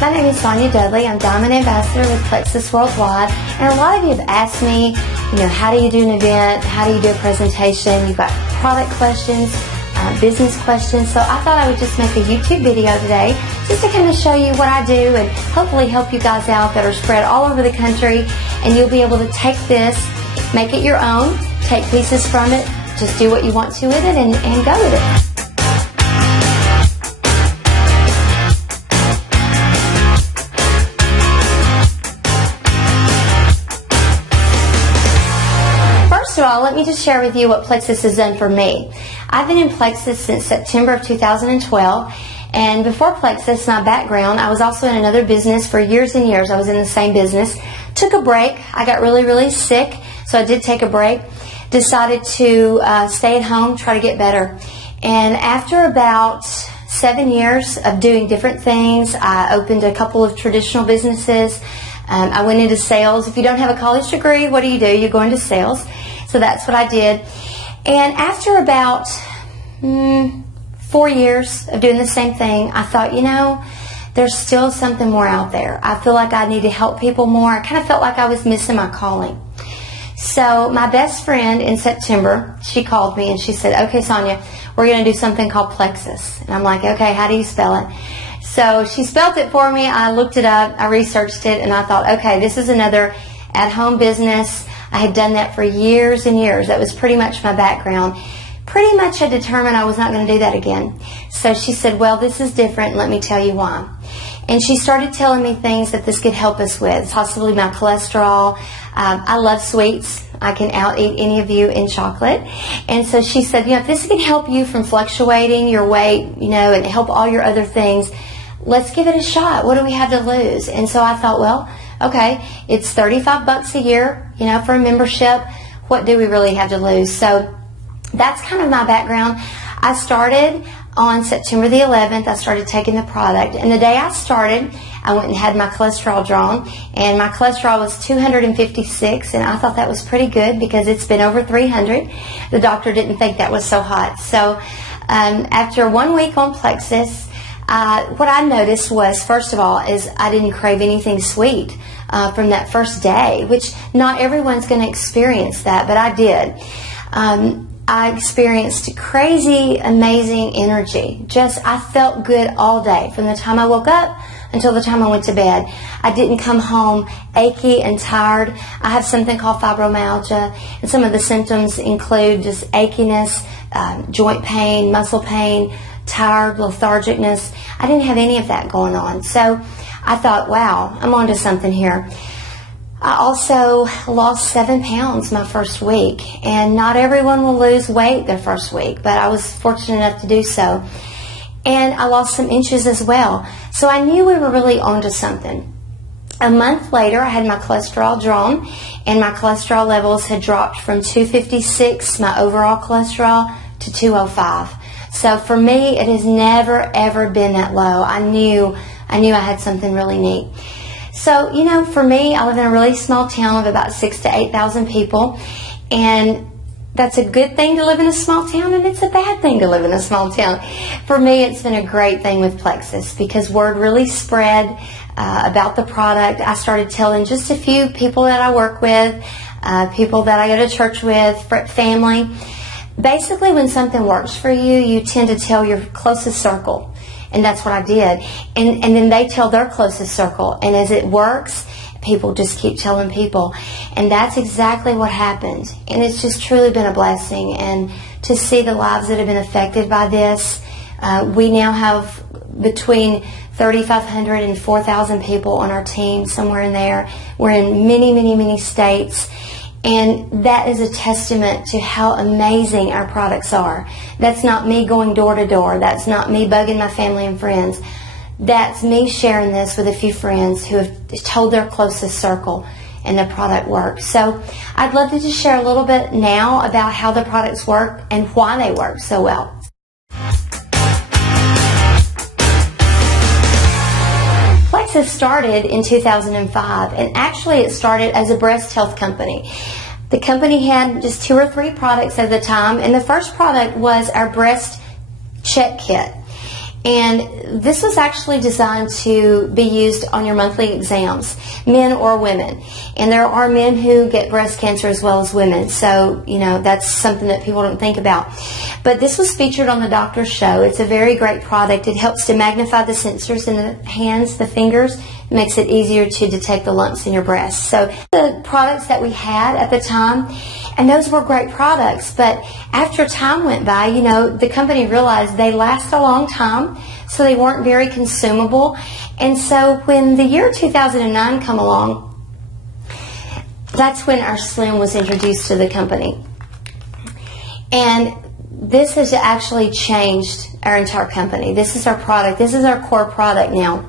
My name is Sonya Dudley. I'm Diamond Ambassador with Plexus Worldwide. And a lot of you have asked me, how do you do an event? How do you do a presentation? You've got product questions, business questions. So I thought I would just make a YouTube video today just to kind of show you what I do and hopefully help you guys out that are spread all over the country. And you'll be able to take this, make it your own, take pieces from it, just do what you want to with it and go with it. First of all, let me just share with you what Plexus has done for me. I've been in Plexus since September of 2012, and before Plexus, my background, I was also in another business for years and years. I was in the same business. Took a break. I got really sick, so I did take a break. Decided to stay at home, try to get better. And after about 7 years of doing different things, I opened a couple of traditional businesses. I went into sales. If you don't have a college degree, what do? You go into sales. So that's what I did. And after about 4 years of doing the same thing, I thought, there's still something more out there. I feel like I need to help people more. I kind of felt like I was missing my calling. So my best friend in September, she called me and she said, okay, Sonya, we're going to do something called Plexus. And I'm like, okay, how do you spell it? So she spelled it for me. I looked it up. I researched it, and I thought, okay, this is another at-home business. I had done that for years and years. That was pretty much my background. Pretty much I determined I was not going to do that again. So she said, well, this is different. Let me tell you why. And she started telling me things that this could help us with, possibly my cholesterol. I love sweets. I can out-eat any of you in chocolate. And so she said, if this can help you from fluctuating your weight, and help all your other things, let's give it a shot. What do we have to lose? And so I thought, well, okay, it's $35 a year, for a membership. What do we really have to lose? So that's kind of my background. I started on September the 11th. I started taking the product. And the day I started, I went and had my cholesterol drawn. And my cholesterol was 256. And I thought that was pretty good because it's been over 300. The doctor didn't think that was so hot. So after 1 week on Plexus, what I noticed was, first of all, is I didn't crave anything sweet from that first day, which not everyone's going to experience that, but I did. I experienced crazy, amazing energy. I felt good all day, from the time I woke up until the time I went to bed. I didn't come home achy and tired. I have something called fibromyalgia, and some of the symptoms include just achiness, joint pain, muscle pain, tired, lethargicness. I didn't have any of that going on. So I thought, wow, I'm onto something here. I also lost 7 pounds my first week, and not everyone will lose weight their first week, but I was fortunate enough to do so. And I lost some inches as well. So I knew we were really onto something. A month later, I had my cholesterol drawn, and my cholesterol levels had dropped from 256, my overall cholesterol, to 205. So for me, it has never, ever been that low. I knew I had something really neat. So, for me, I live in a really small town of about 6,000 to 8,000 people. And that's a good thing to live in a small town, and it's a bad thing to live in a small town. For me, it's been a great thing with Plexus because word really spread about the product. I started telling just a few people that I work with, people that I go to church with, family. Basically, when something works for you, you tend to tell your closest circle. And that's what I did. And then they tell their closest circle. And as it works, people just keep telling people. And that's exactly what happened. And it's just truly been a blessing. And to see the lives that have been affected by this, we now have between 3,500 and 4,000 people on our team, somewhere in there. We're in many states. And that is a testament to how amazing our products are. That's not me going door to door. That's not me bugging my family and friends. That's me sharing this with a few friends who have told their closest circle, and the product works. So I'd love to just share a little bit now about how the products work and why they work so well. Plexus started in 2005, and actually it started as a breast health company. The company had just 2 or 3 products at the time, and the first product was our breast check kit. And this was actually designed to be used on your monthly exams, men or women. And there are men who get breast cancer as well as women. So, that's something that people don't think about. But this was featured on the doctor's show. It's a very great product. It helps to magnify the sensors in the hands, the fingers. It makes it easier to detect the lumps in your breast. So the products that we had at the time, and those were great products, but after time went by, the company realized they last a long time, so they weren't very consumable. And so when the year 2009 come along, that's when our Slim was introduced to the company. And this has actually changed our entire company. This is our product. This is our core product now.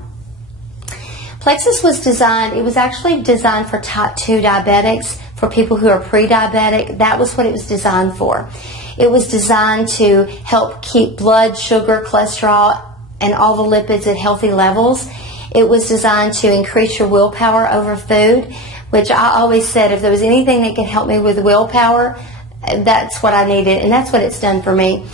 Plexus was actually designed for type 2 diabetics, for people who are pre-diabetic. That was what it was designed for. It was designed to help keep blood sugar, cholesterol, and all the lipids at healthy levels. It was designed to increase your willpower over food, which I always said if there was anything that could help me with willpower, that's what I needed, and that's what it's done for me.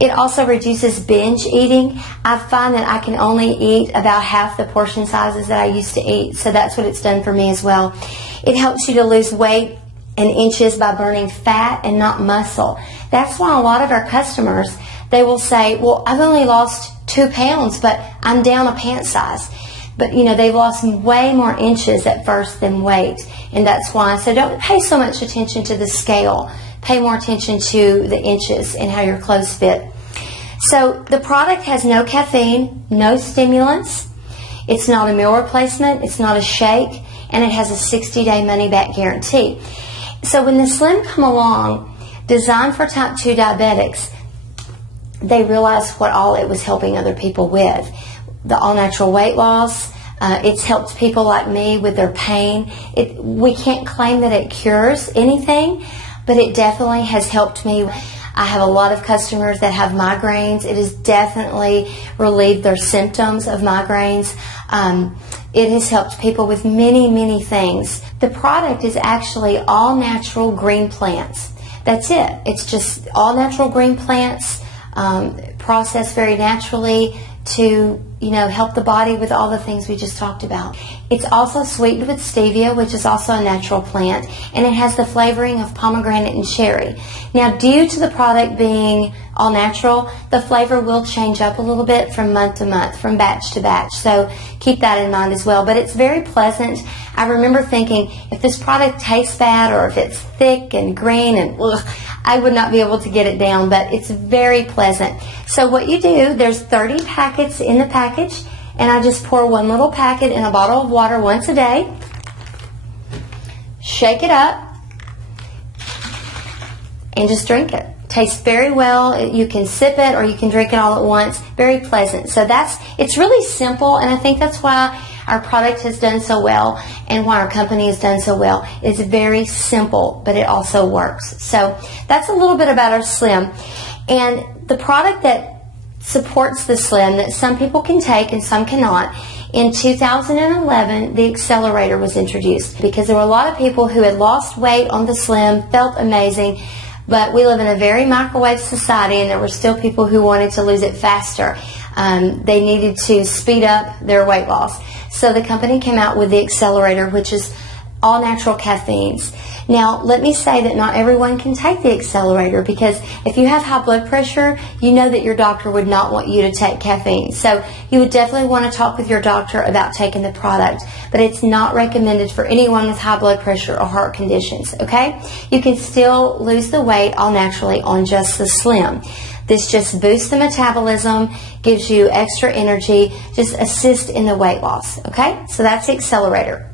It also reduces binge eating. I find that I can only eat about half the portion sizes that I used to eat, so that's what it's done for me as well. It helps you to lose weight in inches by burning fat and not muscle. That's why a lot of our customers, they will say, well, I've only lost 2 pounds, but I'm down a pant size. But, they've lost way more inches at first than weight, and that's why. So don't pay so much attention to the scale. Pay more attention to the inches and how your clothes fit. So the product has no caffeine, no stimulants. It's not a meal replacement. It's not a shake. And it has a 60-day money-back guarantee. So when the Slim come along, designed for type 2 diabetics, they realized what all it was helping other people with. The all-natural weight loss. It's helped people like me with their pain. We can't claim that it cures anything, but it definitely has helped me. I have a lot of customers that have migraines. It has definitely relieved their symptoms of migraines. It has helped people with many, many things. The product is actually all natural green plants. That's it. It's just all natural green plants, processed very naturally to help the body with all the things we just talked about. It's also sweetened with stevia, which is also a natural plant, and it has the flavoring of pomegranate and cherry. Now, due to the product being all natural, the flavor will change up a little bit from month to month, from batch to batch, so keep that in mind as well. But it's very pleasant. I remember thinking, if this product tastes bad or if it's thick and green and I would not be able to get it down, but it's very pleasant. So what you do, there's 30 packets in the package, and I just pour 1 little packet in a bottle of water once a day. Shake it up and just drink it. Tastes very well. You can sip it or you can drink it all at once. Very pleasant. So it's really simple, and I think that's why our product has done so well and why our company has done so well. It's very simple, but it also works. So that's a little bit about our Slim. And the product that supports the Slim that some people can take and some cannot, in 2011, the Accelerator was introduced because there were a lot of people who had lost weight on the Slim, felt amazing, but we live in a very microwave society, and there were still people who wanted to lose it faster. They needed to speed up their weight loss. So the company came out with the Accelerator, which is all natural caffeines. Now, let me say that not everyone can take the Accelerator, because if you have high blood pressure, you know that your doctor would not want you to take caffeine. So you would definitely want to talk with your doctor about taking the product, but it's not recommended for anyone with high blood pressure or heart conditions, okay? You can still lose the weight all naturally on just the Slim. This just boosts the metabolism, gives you extra energy, just assist in the weight loss, okay? So that's the Accelerator.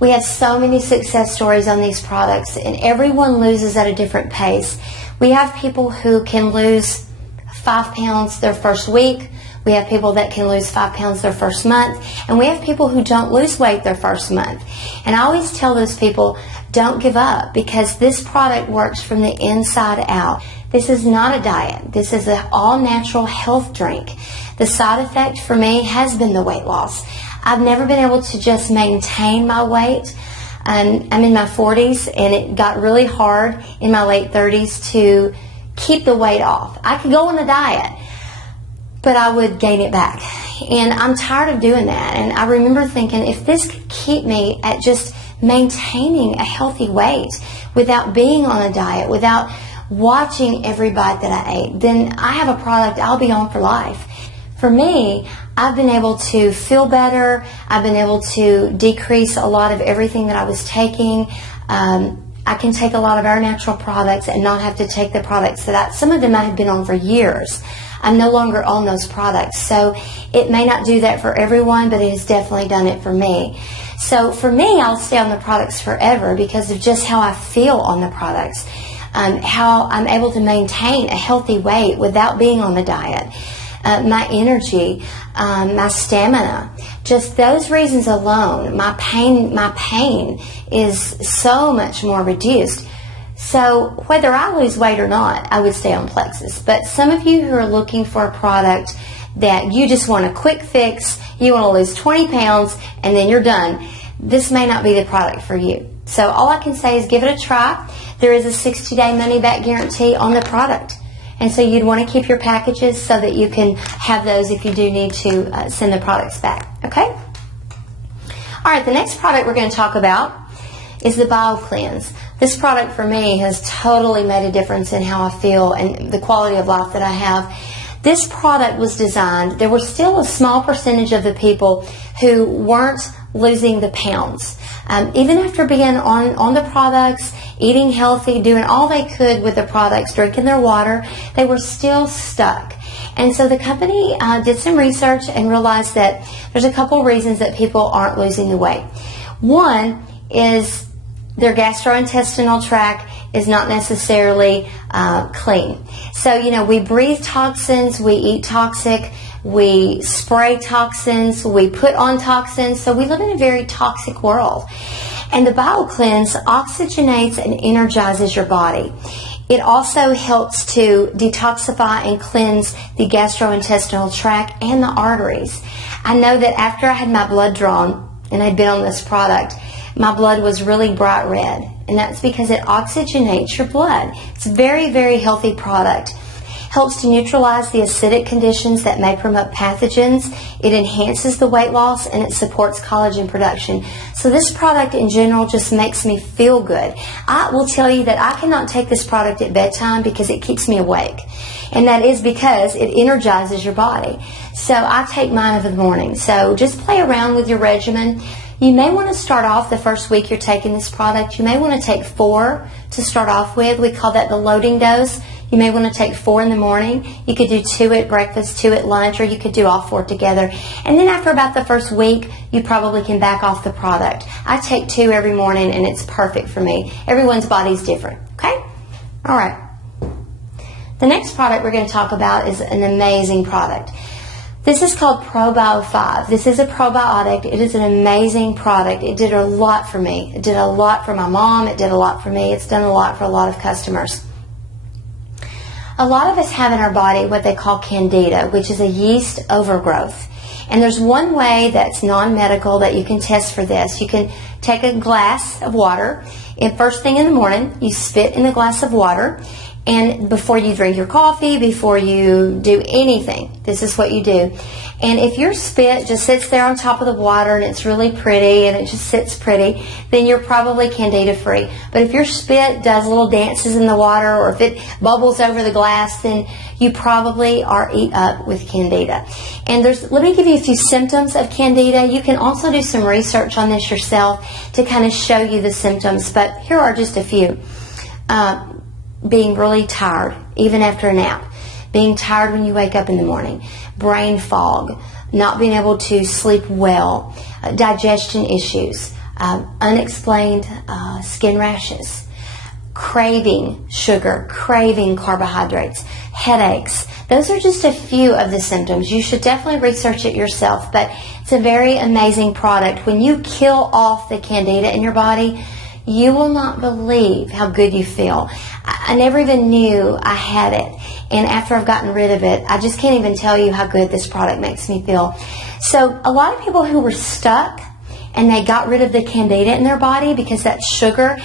We have so many success stories on these products, and everyone loses at a different pace. We have people who can lose 5 pounds their first week. We have people that can lose 5 pounds their first month. And we have people who don't lose weight their first month. And I always tell those people, don't give up, because this product works from the inside out. This is not a diet. This is an all-natural health drink. The side effect for me has been the weight loss. I've never been able to just maintain my weight. I'm in my 40s, and it got really hard in my late 30s to keep the weight off. I could go on a diet, but I would gain it back. And I'm tired of doing that. And I remember thinking, if this could keep me at just maintaining a healthy weight without being on a diet, without watching every bite that I ate, then I have a product I'll be on for life. For me, I've been able to feel better. I've been able to decrease a lot of everything that I was taking. I can take a lot of our natural products and not have to take the products that some of them I have been on for years. I'm no longer on those products. So it may not do that for everyone, but it has definitely done it for me. So for me, I'll stay on the products forever because of just how I feel on the products, how I'm able to maintain a healthy weight without being on the diet, my energy, my stamina. Just those reasons alone, my pain is so much more reduced. So whether I lose weight or not, I would stay on Plexus. But some of you who are looking for a product that you just want a quick fix, you want to lose 20 pounds and then you're done, this may not be the product for you. So all I can say is give it a try. There is a 60-day money-back guarantee on the product. And so you'd want to keep your packages so that you can have those if you do need to send the products back. Okay? All right, the next product we're going to talk about is the BioCleanse. This product for me has totally made a difference in how I feel and the quality of life that I have. This product was designed, there was still a small percentage of the people who weren't losing the pounds. Even after being on the products, eating healthy, doing all they could with the products, drinking their water, they were still stuck. And so the company did some research and realized that there's a couple reasons that people aren't losing the weight. One is their gastrointestinal tract is not necessarily clean. So, we breathe toxins, we eat toxic, we spray toxins, we put on toxins, so we live in a very toxic world. And the BioCleanse oxygenates and energizes your body. It also helps to detoxify and cleanse the gastrointestinal tract and the arteries. I know that after I had my blood drawn and I'd been on this product, my blood was really bright red, and that's because it oxygenates your blood. It's a very, very healthy product. Helps to neutralize the acidic conditions that may promote pathogens. It enhances the weight loss, and it supports collagen production. So this product in general just makes me feel good. I will tell you that I cannot take this product at bedtime because it keeps me awake. And that is because it energizes your body. So I take mine over the morning. So just play around with your regimen. You may want to start off the first week you're taking this product. You may want to take 4 to start off with. We call that the loading dose. You may want to take 4 in the morning. You could do 2 at breakfast, 2 at lunch, or you could do all 4 together. And then after about the first week, you probably can back off the product. I take 2 every morning, and it's perfect for me. Everyone's body's different, okay? All right. The next product we're going to talk about is an amazing product. This is called ProBio 5. This is a probiotic. It is an amazing product. It did a lot for me. It did a lot for my mom. It did a lot for me. It's done a lot for a lot of customers. A lot of us have in our body what they call candida, which is a yeast overgrowth. And there's one way that's non-medical that you can test for this. You can take a glass of water, and first thing in the morning, you spit in the glass of water. And before you drink your coffee, before you do anything, this is what you do. And if your spit just sits there on top of the water and it's really pretty and it just sits pretty, then you're probably candida free. But if your spit does little dances in the water, or if it bubbles over the glass, then you probably are eat up with candida. And let me give you a few symptoms of candida. You can also do some research on this yourself to kind of show you the symptoms, but here are just a few. Being really tired, even after a nap. Being tired when you wake up in the morning. Brain fog. Not being able to sleep well. Digestion issues. Unexplained skin rashes. Craving sugar. Craving carbohydrates. Headaches. Those are just a few of the symptoms. You should definitely research it yourself, but it's a very amazing product. When you kill off the candida in your body, you will not believe how good you feel. I never even knew I had it. And after I've gotten rid of it, I just can't even tell you how good this product makes me feel. So a lot of people who were stuck and they got rid of the candida in their body because that's sugar,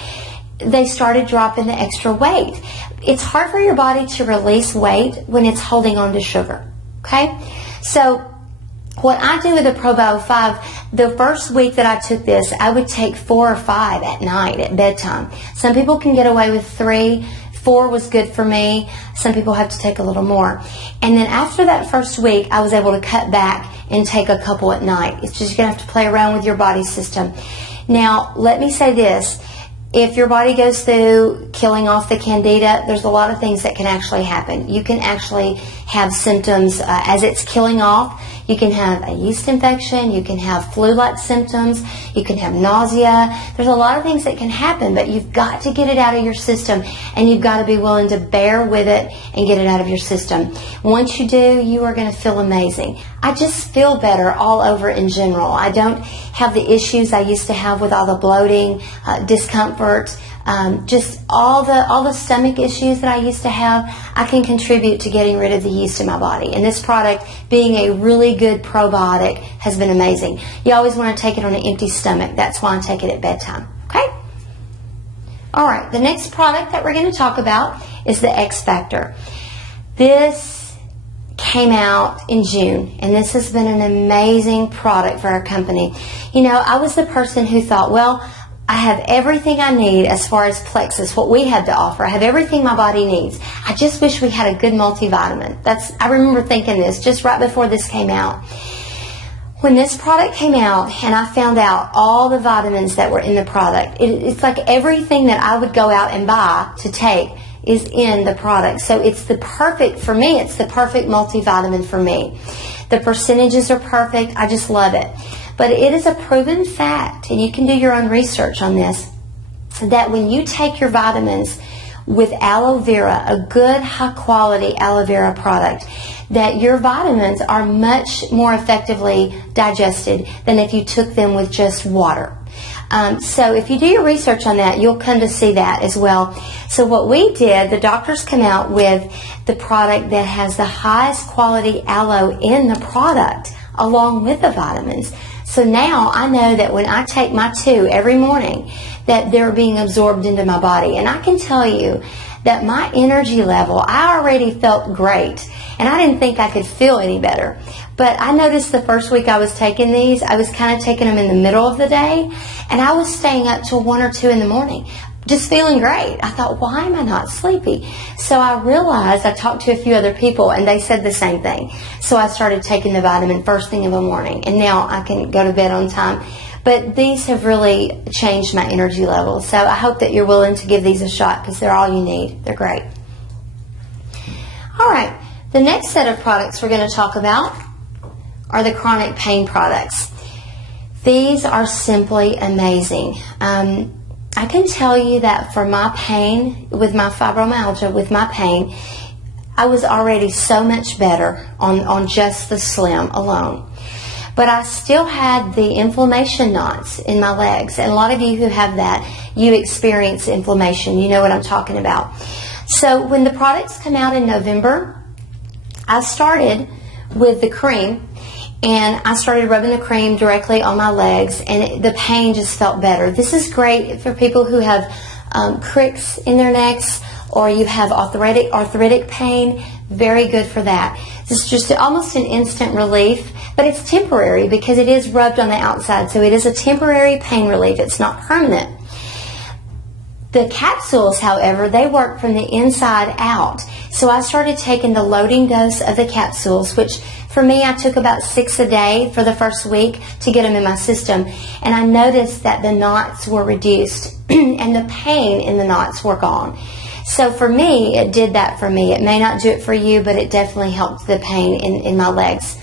they started dropping the extra weight. It's hard for your body to release weight when it's holding on to sugar. Okay? So what I do with the ProBio 5, the first week that I took this, I would take 4 or 5 at night at bedtime. Some people can get away with 3. 4 was good for me. Some people have to take a little more. And then after that first week, I was able to cut back and take a couple at night. It's just you're going to have to play around with your body system. Now, let me say this. If your body goes through killing off the candida, there's a lot of things that can actually happen. You can actually have symptoms as it's killing off. You can have a yeast infection. You can have flu-like symptoms. You can have nausea. There's a lot of things that can happen, but you've got to get it out of your system, and you've got to be willing to bear with it and get it out of your system. Once you do, you are going to feel amazing. I just feel better all over in general. I don't have the issues I used to have with all the bloating, discomfort, just all the stomach issues that I used to have. I can contribute to getting rid of the yeast in my body. And this product, being a really good probiotic, has been amazing. You always want to take it on an empty stomach. That's why I take it at bedtime. Okay? All right. The next product that we're going to talk about is the X Factor. This came out in June, and this has been an amazing product for our company. You know, I was the person who thought, well, I have everything I need as far as Plexus, what we have to offer. I have everything my body needs. I just wish we had a good multivitamin. I remember thinking this just right before this came out. When this product came out and I found out all the vitamins that were in the product, it's like everything that I would go out and buy to take is in the product. So it's the perfect, for me, it's the perfect multivitamin for me. The percentages are perfect. I just love it. But it is a proven fact, and you can do your own research on this, that when you take your vitamins with aloe vera, a good high quality aloe vera product, that your vitamins are much more effectively digested than if you took them with just water. So if you do your research on that, you'll come to see that as well. So what we did, the doctors come out with the product that has the highest quality aloe in the product along with the vitamins. So now I know that when I take my 2 every morning, that they're being absorbed into my body. And I can tell you that my energy level, I already felt great. And I didn't think I could feel any better. But I noticed the first week I was taking these, I was kind of taking them in the middle of the day. And I was staying up till 1 or 2 in the morning, just feeling great. I thought, why am I not sleepy? So I realized, I talked to a few other people and they said the same thing. So I started taking the vitamin first thing in the morning, and now I can go to bed on time. But these have really changed my energy level. So I hope that you're willing to give these a shot, because they're all you need. They're great. All right. The next set of products we're going to talk about are the chronic pain products. These are simply amazing. I can tell you that for my pain, with my fibromyalgia, with my pain, I was already so much better on just the Slim alone. But I still had the inflammation knots in my legs. And a lot of you who have that, you experience inflammation. You know what I'm talking about. So when the products come out in November, I started with the cream. And I started rubbing the cream directly on my legs, and the pain just felt better. This is great for people who have cricks in their necks, or you have arthritic pain. Very good for that. This is just almost an instant relief, but it's temporary because it is rubbed on the outside. So it is a temporary pain relief. It's not permanent. The capsules, however, they work from the inside out. So I started taking the loading dose of the capsules, which for me, I took about 6 a day for the first week to get them in my system. And I noticed that the knots were reduced and the pain in the knots were gone. So for me, it did that for me. It may not do it for you, but it definitely helped the pain in my legs.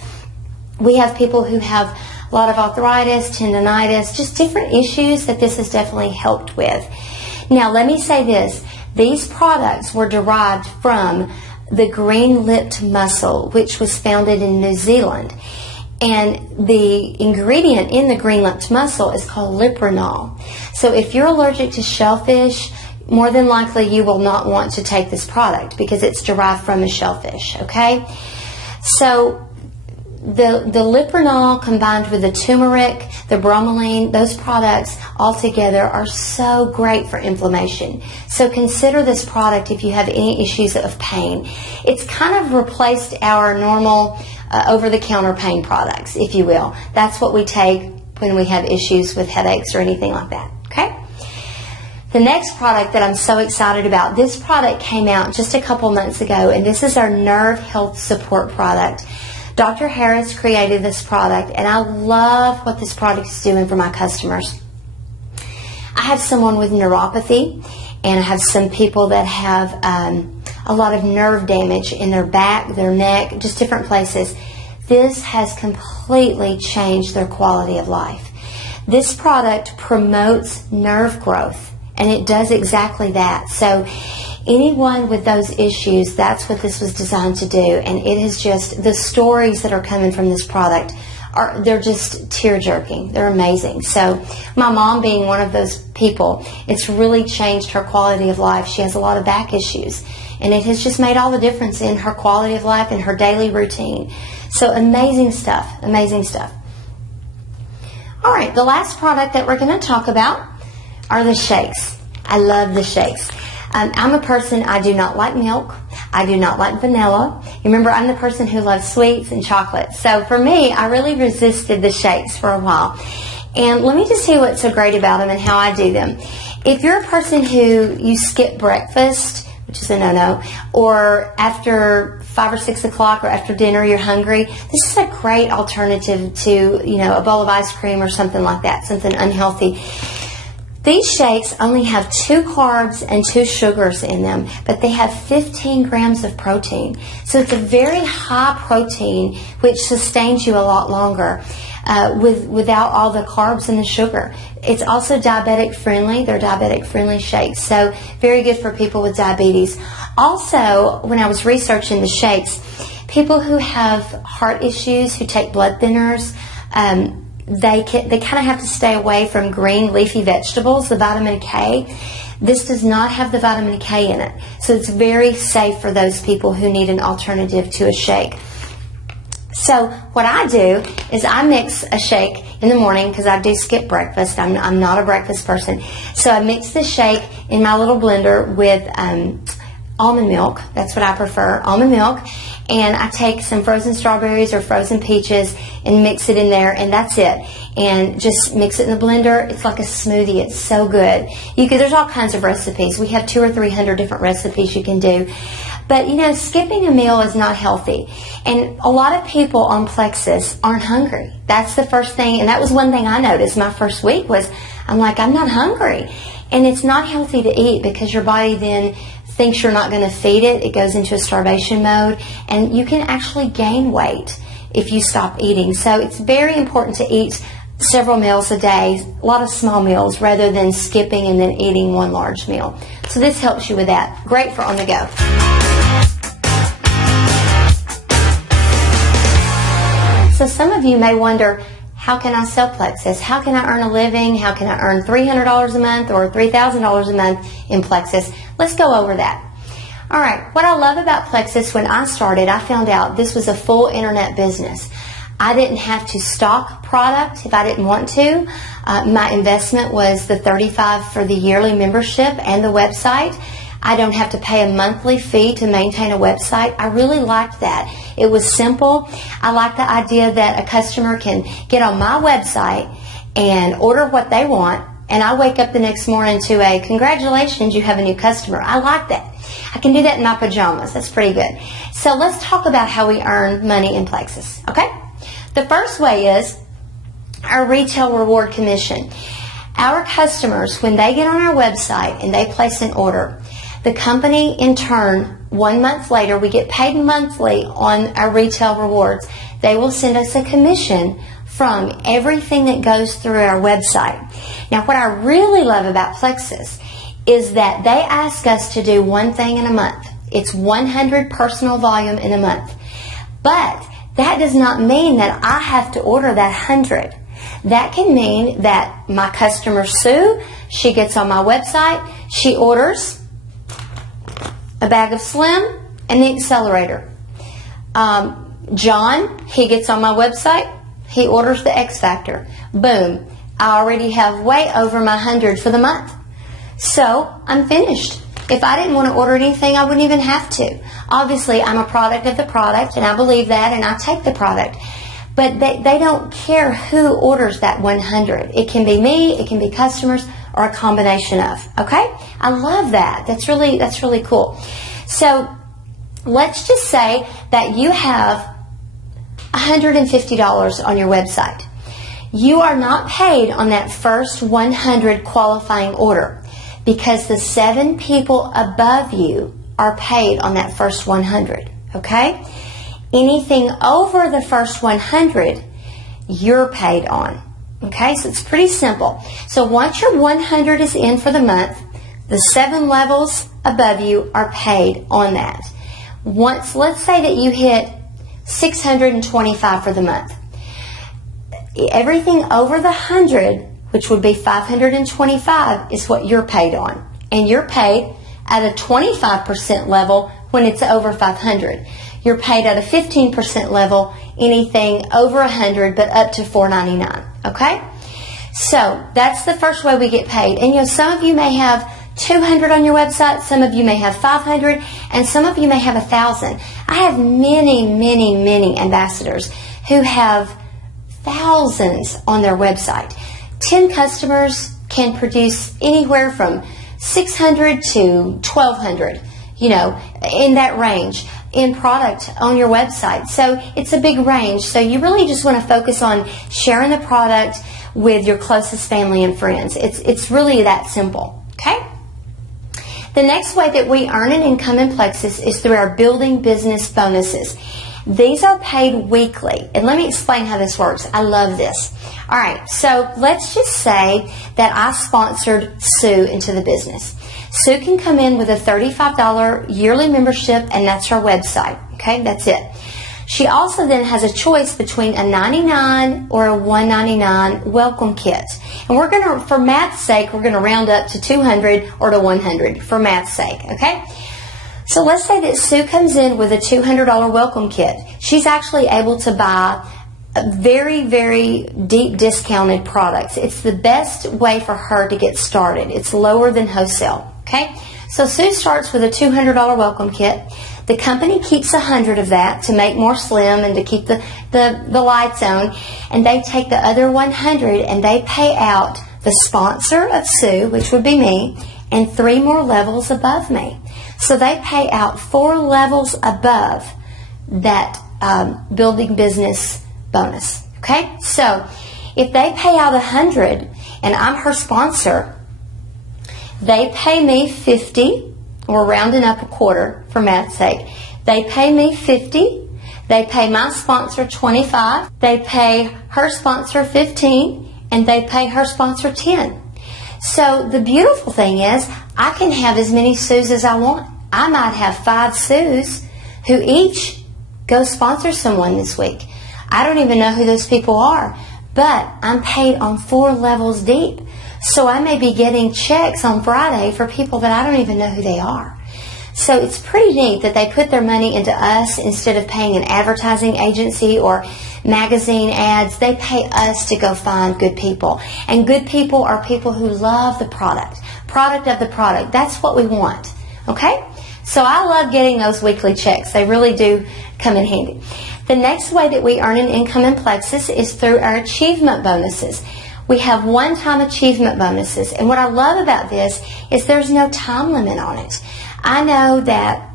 We have people who have a lot of arthritis, tendonitis, just different issues that this has definitely helped with. Now, let me say this. These products were derived from the green-lipped mussel, which was founded in New Zealand. And the ingredient in the green-lipped mussel is called lipronol. So if you're allergic to shellfish, more than likely you will not want to take this product because it's derived from a shellfish, okay? So the Lipronol combined with the turmeric, the bromelain, those products all together are so great for inflammation. So consider this product if you have any issues of pain. It's kind of replaced our normal over-the-counter pain products, if you will. That's what we take when we have issues with headaches or anything like that. Okay? The next product that I'm so excited about, this product came out just a couple months ago, and this is our Nerve Health Support product. Dr. Harris created this product, and I love what this product is doing for my customers. I have someone with neuropathy, and I have some people that have a lot of nerve damage in their back, their neck, just different places. This has completely changed their quality of life. This product promotes nerve growth, and it does exactly that. So anyone with those issues, that's what this was designed to do. And it is just, the stories that are coming from this product they're just tear-jerking. They're amazing. So my mom being one of those people, it's really changed her quality of life. She has a lot of back issues, and it has just made all the difference in her quality of life and her daily routine. So amazing stuff, amazing stuff. All right, the last product that we're going to talk about are the shakes. I love the shakes. I'm a person, I do not like milk. I do not like vanilla. Remember, I'm the person who loves sweets and chocolate. So for me, I really resisted the shakes for a while. And let me just tell you what's so great about them and how I do them. If you're a person who you skip breakfast, which is a no-no, or after 5 or 6 o'clock or after dinner you're hungry, this is a great alternative to, a bowl of ice cream or something like that, something unhealthy. These shakes only have 2 carbs and 2 sugars in them, but they have 15 grams of protein. So it's a very high protein, which sustains you a lot longer without all the carbs and the sugar. It's also diabetic friendly. They're diabetic friendly shakes, so very good for people with diabetes. Also, when I was researching the shakes, people who have heart issues, who take blood thinners, they kind of have to stay away from green leafy vegetables, the vitamin K. This does not have the vitamin K in it. So it's very safe for those people who need an alternative to a shake. So what I do is I mix a shake in the morning because I do skip breakfast. I'm not a breakfast person. So I mix the shake in my little blender with almond milk. That's what I prefer, almond milk. And I take some frozen strawberries or frozen peaches and mix it in there, and that's it. And just mix it in the blender. It's like a smoothie. It's so good. There's all kinds of recipes. We have 200 or 300 different recipes you can do. But, skipping a meal is not healthy. And a lot of people on Plexus aren't hungry. That's the first thing, and that was one thing I noticed my first week was, I'm not hungry. And it's not healthy to eat because your body then thinks you're not going to feed it. It goes into a starvation mode, and you can actually gain weight if you stop eating. So it's very important to eat several meals a day, a lot of small meals, rather than skipping and then eating one large meal. So this helps you with that. Great for on the go. So some of you may wonder, how can I sell Plexus? How can I earn a living? How can I earn $300 a month or $3,000 a month in Plexus? Let's go over that. All right, what I love about Plexus, when I started, I found out this was a full internet business. I didn't have to stock product if I didn't want to. My investment was the $35 for the yearly membership and the website. I don't have to pay a monthly fee to maintain a website. I really liked that. It was simple. I like the idea that a customer can get on my website and order what they want, and I wake up the next morning to a, congratulations, you have a new customer. I like that. I can do that in my pajamas. That's pretty good. So let's talk about how we earn money in Plexus, okay? The first way is our retail reward commission. Our customers, when they get on our website and they place an order, the company, in turn, 1 month later, we get paid monthly on our retail rewards. They will send us a commission from everything that goes through our website. Now, what I really love about Plexus is that they ask us to do one thing in a month. It's 100 personal volume in a month. But that does not mean that I have to order that 100. That can mean that my customer Sue, she gets on my website, she orders a bag of Slim and the accelerator. John, he gets on my website, he orders the X Factor. Boom. I already have way over my 100 for the month. So I'm finished. If I didn't want to order anything, I wouldn't even have to. Obviously, I'm a product of the product, and I believe that, and I take the product. But they don't care who orders that 100. It can be me, it can be customers, or a combination of. Okay? I love that. That's really cool. So let's just say that you have $150 on your website. You are not paid on that first 100 qualifying order because the 7 people above you are paid on that first 100. Okay? Anything over the first 100, you're paid on. Okay? So it's pretty simple. So once your 100 is in for the month, the 7 levels above you are paid on that. Once, let's say that you hit 625 for the month. Everything over the 100, which would be 525, is what you're paid on. And you're paid at a 25% level when it's over 500. You're paid at a 15% level, anything over 100 but up to $4.99. Okay? So that's the first way we get paid. And some of you may have 200 on your website, some of you may have 500, and some of you may have 1,000. I have many ambassadors who have thousands on their website. 10 customers can produce anywhere from 600 to 1,200, in that range in product on your website. So it's a big range. So you really just want to focus on sharing the product with your closest family and friends. It's really that simple. Okay? The next way that we earn an income in Plexus is through our building business bonuses. These are paid weekly. And let me explain how this works. I love this. All right, so let's just say that I sponsored Sue into the business. Sue can come in with a $35 yearly membership, and that's her website. Okay, that's it. She also then has a choice between a $99 or a $199 welcome kit. And we're going to, for math's sake, we're going to round up to 200 or to 100 for math's sake, okay? So let's say that Sue comes in with a $200 welcome kit. She's actually able to buy very deep discounted products. It's the best way for her to get started. It's lower than wholesale, okay? So Sue starts with a $200 welcome kit. The company keeps 100 of that to make more slim and to keep the lights on. And they take the other 100 and they pay out the sponsor of Sue, which would be me, and 3 more levels above me. So they pay out 4 levels above that building business bonus. Okay? So if they pay out 100 and I'm her sponsor, they pay me 50. We're rounding up a quarter for math's sake. They pay me 50. They pay my sponsor 25. They pay her sponsor 15. And they pay her sponsor 10. So the beautiful thing is I can have as many Sues as I want. I might have 5 Sues who each go sponsor someone this week. I don't even know who those people are, but I'm paid on 4 levels deep. So I may be getting checks on Friday for people that I don't even know who they are. So it's pretty neat that they put their money into us instead of paying an advertising agency or magazine ads. They pay us to go find good people. And good people are people who love the product of the product. That's what we want. Okay? So I love getting those weekly checks. They really do come in handy. The next way that we earn an income in Plexus is through our achievement bonuses. We have one-time achievement bonuses. And what I love about this is there's no time limit on it. I know that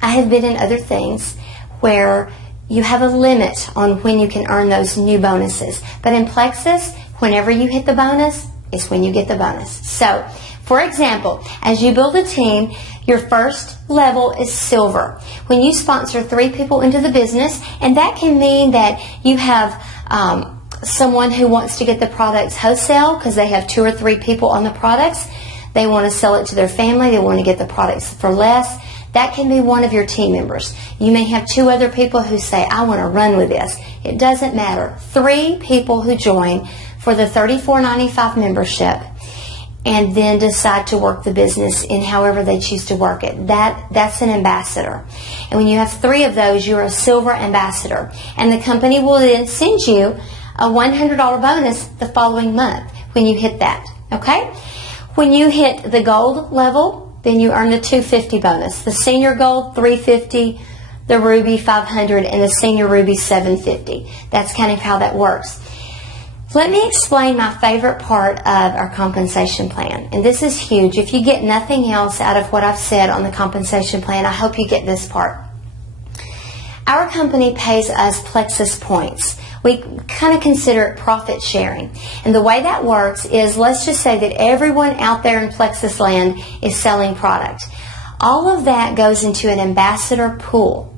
I have been in other things where you have a limit on when you can earn those new bonuses. But in Plexus, whenever you hit the bonus, is when you get the bonus. So, for example, as you build a team, your first level is silver. When you sponsor 3 people into the business, and that can mean that you have someone who wants to get the products wholesale because they have 2 or 3 people on the products. They want to sell it to their family. They want to get the products for less. That can be one of your team members. You may have 2 other people who say, I want to run with this. It doesn't matter. 3 people who join for the $34.95 membership. and then decide to work the business in however they choose to work it. That's an ambassador. And when you have 3 of those, you're a silver ambassador. And the company will then send you a $100 bonus the following month when you hit that. Okay? When you hit the gold level, then you earn the $250 bonus. The senior gold, $350, the ruby, $500, and the senior ruby, $750. That's kind of how that works. Let me explain my favorite part of our compensation plan. And this is huge. If you get nothing else out of what I've said on the compensation plan, I hope you get this part. Our company pays us Plexus points. We kind of consider it profit sharing. And the way that works is, let's just say that everyone out there in Plexus land is selling product. All of that goes into an ambassador pool.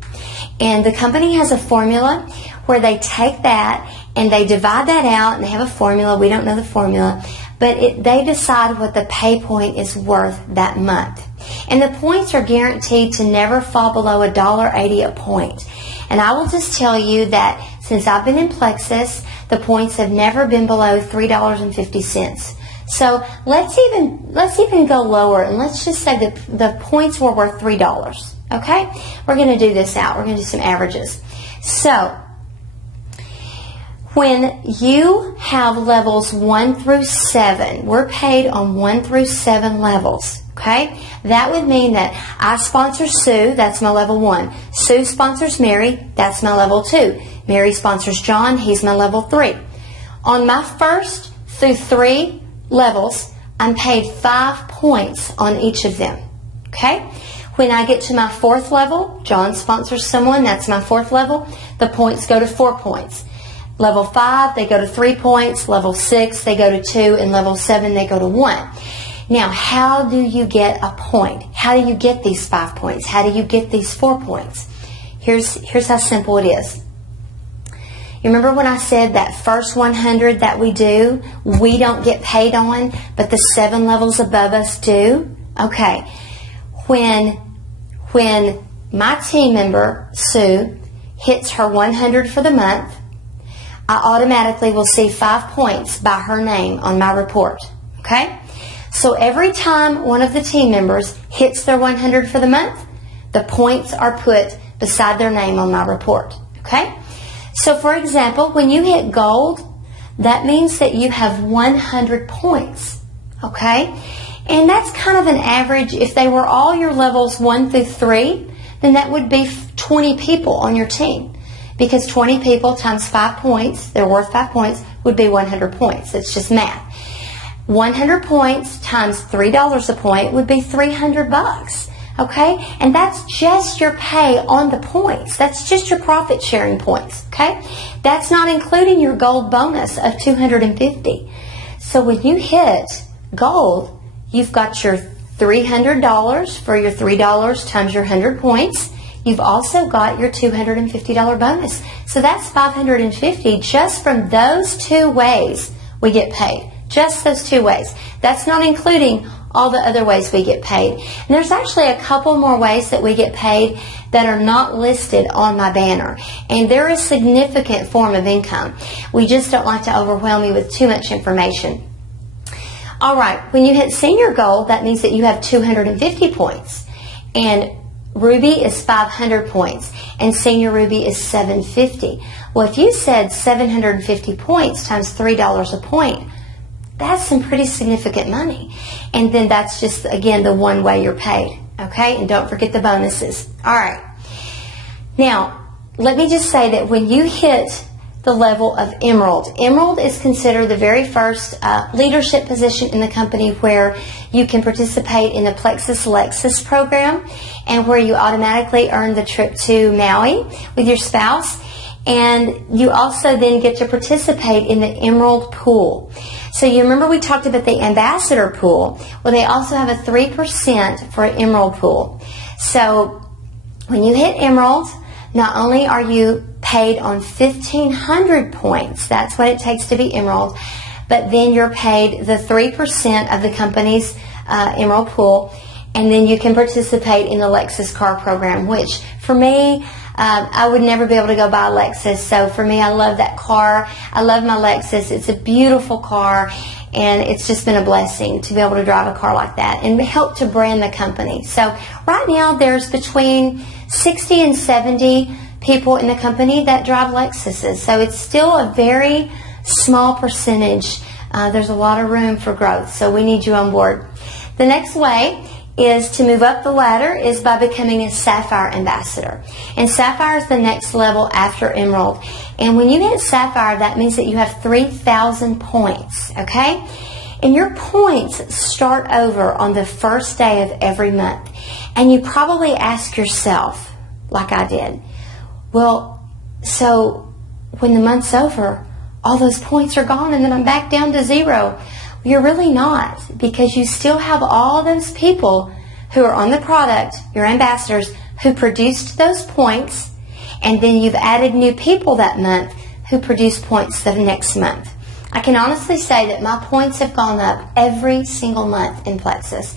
And the company has a formula where they take that and they divide that out, and they have a formula. We don't know the formula, but they decide what the pay point is worth that month. And the points are guaranteed to never fall below $1.80 a point. And I will just tell you that since I've been in Plexus, the points have never been below $3.50. So let's even go lower, and let's just say that the points were worth $3. Okay? We're going to do this out. We're going to do some averages. So when you have levels 1 through 7, we're paid on 1 through 7 levels. Okay? That would mean that I sponsor Sue, that's my level 1. Sue sponsors Mary, that's my level 2. Mary sponsors John, he's my level 3. On my 1st through 3 levels, I'm paid 5 points on each of them. Okay? When I get to my 4th level, John sponsors someone, that's my 4th level, the points go to 4 points. Level 5, they go to 3 points. Level 6, they go to 2. And level 7, they go to 1. Now, how do you get a point? How do you get these 5 points? How do you get these 4 points? Here's how simple it is. You remember when I said that first 100 that we do, we don't get paid on, but the 7 levels above us do? Okay. When my team member, Sue, hits her 100 for the month, I automatically will see 5 points by her name on my report. Okay? So every time one of the team members hits their 100 for the month, the points are put beside their name on my report. Okay? So for example, when you hit gold, that means that you have 100 points. Okay? And that's kind of an average. If they were all your levels 1 through 3, then that would be 20 people on your team. Because 20 people times 5 points, they're worth 5 points, would be 100 points. It's just math. 100 points times $3 a point would be $300. Okay? And that's just your pay on the points. That's just your profit sharing points. Okay? That's not including your gold bonus of $250. So when you hit gold, you've got your $300 for your $3 times your 100 points. You've also got your $250 bonus. So that's $550 just from those 2 ways we get paid. Just those 2 ways. That's not including all the other ways we get paid. And there's actually a couple more ways that we get paid that are not listed on my banner. And they're a significant form of income. We just don't like to overwhelm you with too much information. All right, when you hit senior gold, that means that you have 250 points. And ruby is 500 points, and senior ruby is 750. Well, if you said 750 points times $3 a point, that's some pretty significant money. And then that's just, again, the one way you're paid. Okay? And don't forget the bonuses. All right. Now, let me just say that when you hit the level of emerald, emerald is considered the very first leadership position in the company where you can participate in the Plexus Lexus program and where you automatically earn the trip to Maui with your spouse. And you also then get to participate in the Emerald Pool. So you remember we talked about the Ambassador Pool. Well, they also have a 3% for an Emerald Pool. So when you hit Emerald, not only are you paid on 1,500 points, that's what it takes to be Emerald, but then you're paid the 3% of the company's Emerald Pool, and then you can participate in the Lexus car program, which for me, I would never be able to go buy a Lexus. So for me, I love that car. I love my Lexus. It's a beautiful car. and it's just been a blessing to be able to drive a car like that and help to brand the company. So right now there's between 60 and 70 people in the company that drive Lexuses. So it's still a very small percentage. There's a lot of room for growth, so we need you on board. The next way is to move up the ladder is by becoming a Sapphire ambassador. And Sapphire is the next level after Emerald. And when you hit Sapphire, that means that you have 3,000 points, okay? And your points start over on the first day of every month. And you probably ask yourself, like I did, well, so when the month's over, all those points are gone and then I'm back down to zero. You're really not, because you still have all those people who are on the product, your ambassadors, who produced those points, and then you've added new people that month who produce points the next month. I can honestly say that my points have gone up every single month in Plexus,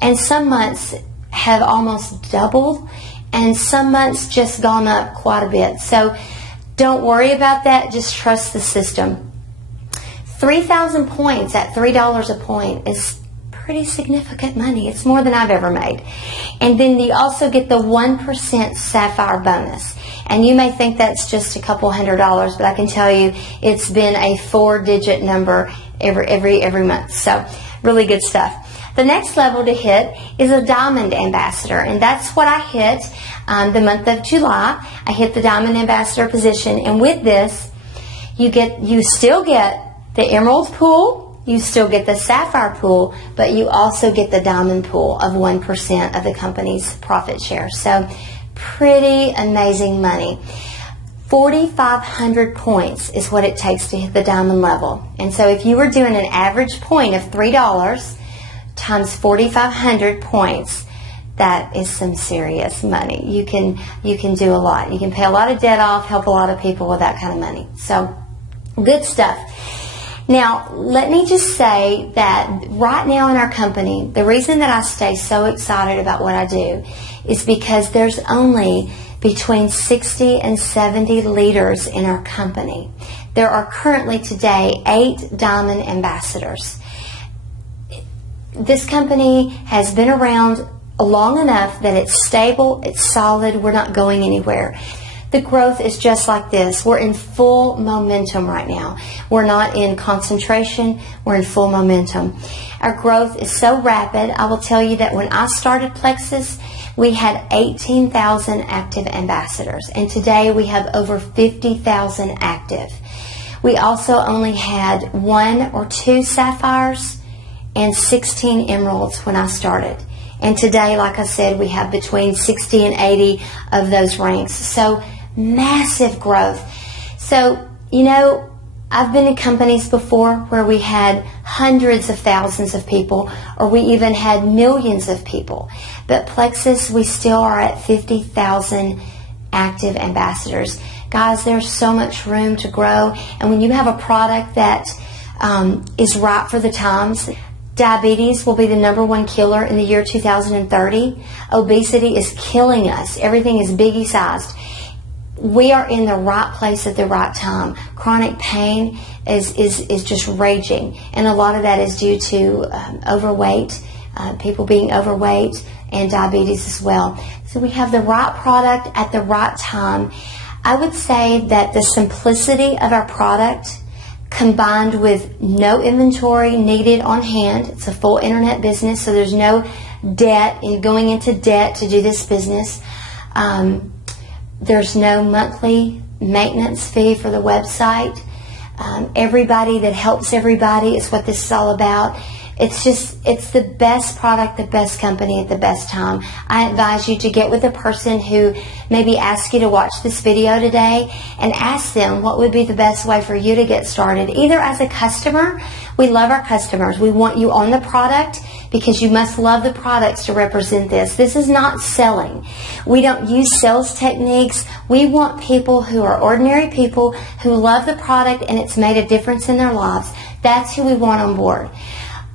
and some months have almost doubled, and some months just gone up quite a bit. So don't worry about that, just trust the system. 3,000 points at $3 a point is pretty significant money. It's more than I've ever made. And then you also get the 1% Sapphire bonus. And you may think that's just a couple $100, but I can tell you it's been a 4-digit number every month. So really good stuff. The next level to hit is a Diamond Ambassador, and that's what I hit the month of July. I hit the Diamond Ambassador position, and with this, you still get the Emerald pool, you still get the Sapphire pool, but you also get the Diamond pool of 1% of the company's profit share. So pretty amazing money. 4,500 points is what it takes to hit the Diamond level. And so if you were doing an average point of $3 times 4,500 points, that is some serious money. You can do a lot. You can pay a lot of debt off, help a lot of people with that kind of money. So good stuff. Now, let me just say that right now in our company, the reason that I stay so excited about what I do is because there's only between 60 and 70 leaders in our company. There are currently today 8 Diamond Ambassadors. This company has been around long enough that it's stable, it's solid, we're not going anywhere. The growth is just like this. We're in full momentum right now. We're not in concentration. We're in full momentum. Our growth is so rapid. I will tell you that when I started Plexus, we had 18,000 active ambassadors. And today we have over 50,000 active. We also only had 1 or 2 Sapphires and 16 Emeralds when I started. And today, like I said, we have between 60 and 80 of those ranks. So massive growth. So, you know, I've been in companies before where we had hundreds of thousands of people, or we even had millions of people. But Plexus, we still are at 50,000 active ambassadors. Guys, there's so much room to grow. And when you have a product that is right for the times, diabetes will be the #1 killer in the year 2030. Obesity is killing us. Everything is biggie sized. We are in the right place at the right time. Chronic pain is just raging, and a lot of that is due to overweight, people being overweight, and diabetes as well. So we have the right product at the right time. I would say that the simplicity of our product, combined with no inventory needed on hand, it's a full internet business, so there's no debt in going into debt to do this business. There's no monthly maintenance fee for the website. Everybody that helps everybody is what this is all about. It's the best product, the best company at the best time. I advise you to get with a person who maybe asks you to watch this video today and ask them what would be the best way for you to get started. Either as a customer, we love our customers. We want you on the product because you must love the products to represent this. This is not selling. We don't use sales techniques. We want people who are ordinary people who love the product and it's made a difference in their lives. That's who we want on board.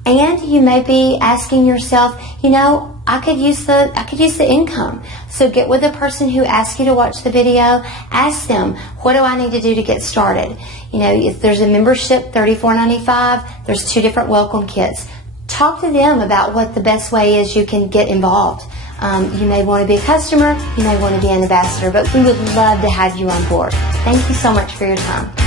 And you may be asking yourself, you know, I could use the income. So get with the person who asked you to watch the video. Ask them, what do I need to do to get started? You know, if there's a membership, $34.95, there's 2 different welcome kits. Talk to them about what the best way is you can get involved. You may want to be a customer, you may want to be an ambassador, but we would love to have you on board. Thank you so much for your time.